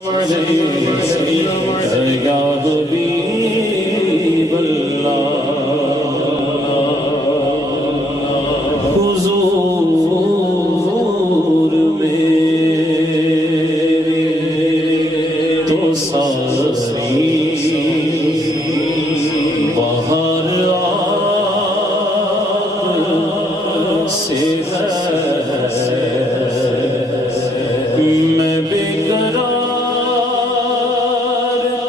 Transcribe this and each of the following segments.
हुजूर मेरे तो सारी बाहर आपसे है, मैं बेकरार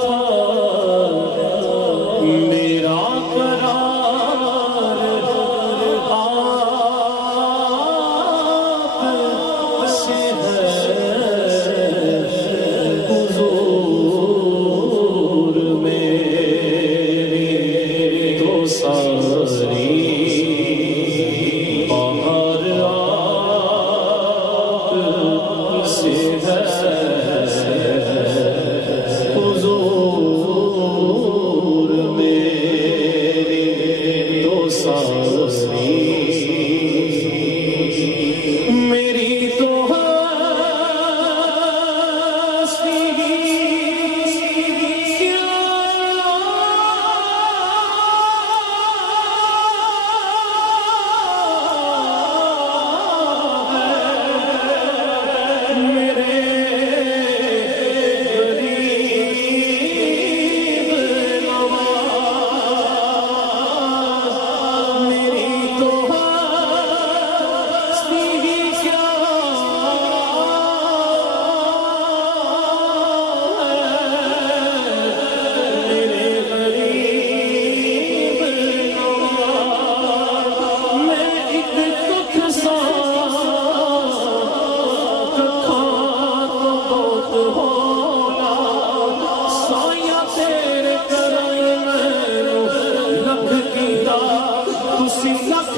था, मेरा करार आपसे है। हुजूर मेरी तो सारी बाहर आपसे है। हुजूर मेरी तो सारी मेरी तो हस्ती क्या मेरे गरीब नवाज, मेरी तो हस्ती क्या मेरे गरीब नवाज, मैं एक दुख सा साया तेरे कराई मैनू लख कीता तुसी लख